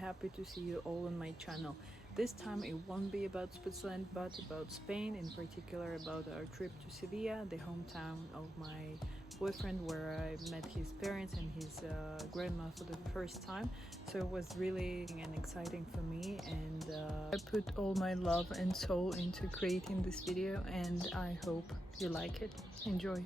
happy to see you all on my channel. This time it won't be about Switzerland but about Spain, in particular about our trip to Sevilla, the hometown of my boyfriend, where I met his parents and his grandma for the first time. So it was really and exciting for me, and I put all my love and soul into creating this video, and I hope you like it. Enjoy!